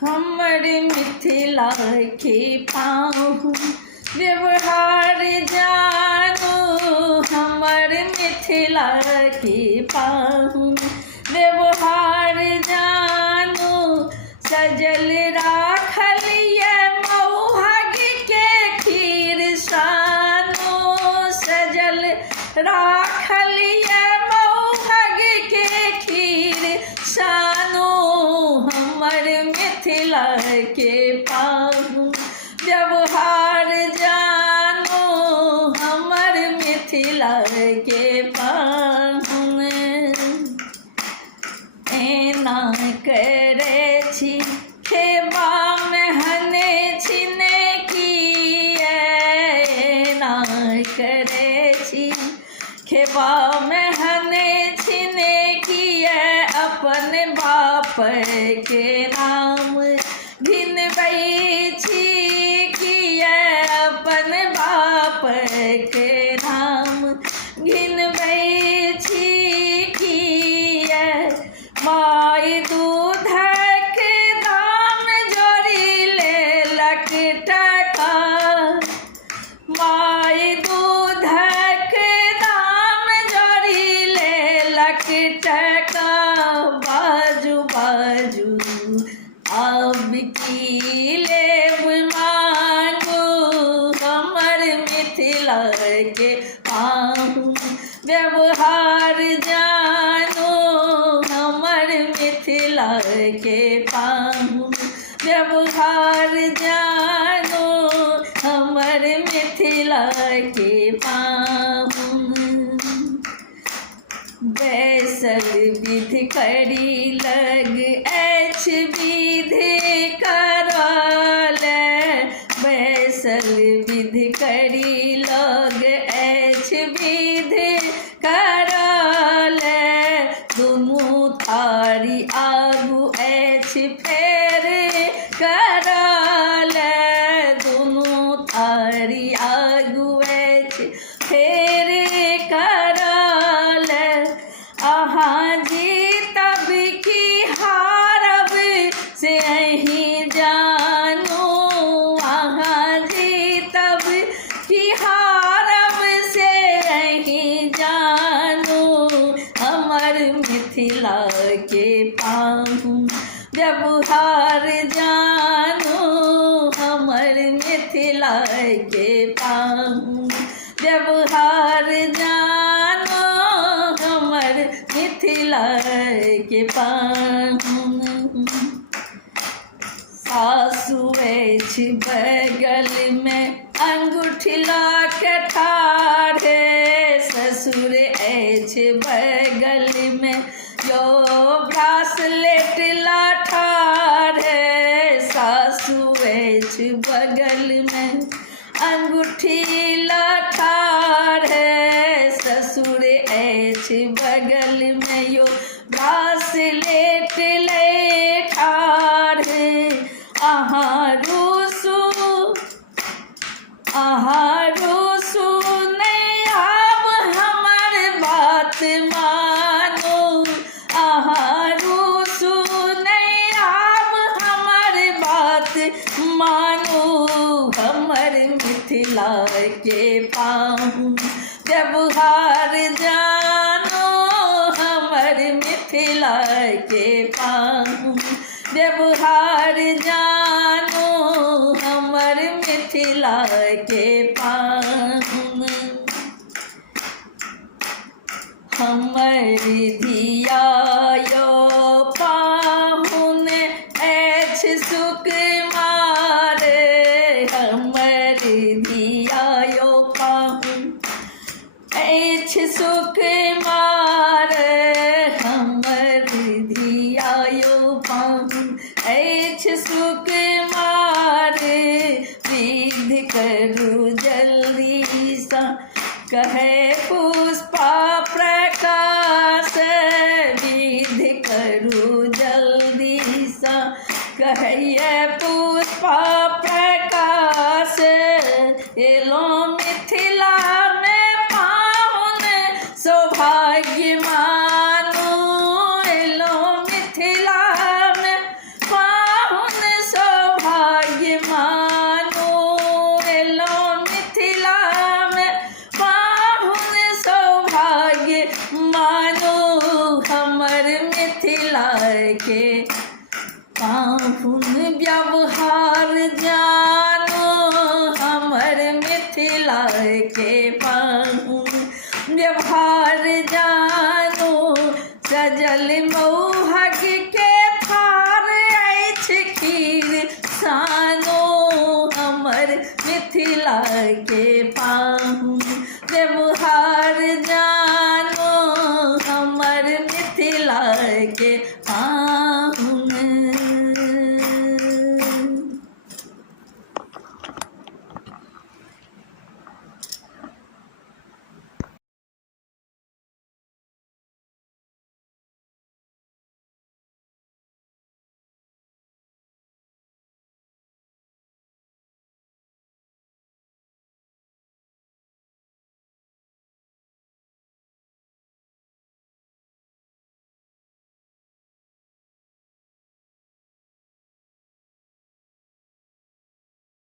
हमर मिथिला के पाहुन व्यवहार जानो, हमर मिथिला के पाहुन व्यवहार जानो। सजल राखल ये मौहग के खीर सानो, सजल राखल ये मौहग के खीर सानो। हमर मिथिला के पाहुन व्यवहार जानो, हमर मिथिला के पाहुन। एना करे छी खेबा मेहने छिने किए, एना करे छी खेबा मेहने छिने किए। अपन बाप के नाम घिनबै छी किए, अपन बाप के नाम घिनबै छी किए। माय दूधक दाम जोड़ि लेलक टका, माय दूधक दाम जोड़ि लेलक टका। बाजू बाजू अब की लेब मांगू, हमर मिथिला के पाहुन व्यवहार जानो, हमर मिथिला के पाहुन व्यवहार जानो, हमर मिथिला के पाहुन। बैसल विधि करी लग अछि विधि करल, बैसल विधि करी लग अछि विधि करल। दुनू थारी आगू अछि फेर करल, दुनू थारी आगू अछि फेर करल। अहाँ जीतब की हारब से अहीं जानो, अहाँ जीतब की हारब से अहीं जानो। हमर मिथिला के पाहुन व्यवहार जानो, हमर मिथिला के पाहुन व्यवहार जानो, हमर मिथिला के पाहुन। सासु अछि बगल में अंगूठी लऽ के ठाढ़े, ससुर अछि बगल में यो ब्रासलेट लऽ ठाढ़े। सासु अछि बगल में अंगूठी लऽ ठाढ़े, ससुर अछि बगल में यो ब्रासलेट ले ठाढ़े। अहाँ रूसू नहीं आब हमर बात मानो, अहाँ रूसू नहीं आब हमर बात मानो। हमर मिथिला के पाहुन व्यवहार जानो, हमर मिथिला के पाहुन व्यवहार जानो, हमर मिथिला के पाहुन। हमर धिया यो पाहुन अछि सुकुमार, हमर धिया यो पाहुन अछि सुकुमार, हमर धिया यो पाहुन अछि सुकुमार। विधि करू जल्दी सा कहे पुष्पा प्रकाश, विधि करू जल्दी सा कहिए पुष्पा प्रकाश। एलो मिथिला में पाहुन सौभाग्यमानो, एलो मिथिला में पाहुन के पाहुन व्यवहार जानो हमर मिथिला के पाहुन व्यवहार जानो सजल मौहक के थार अछि खीर सानो हमर मिथिला के पाहुन व्यवहार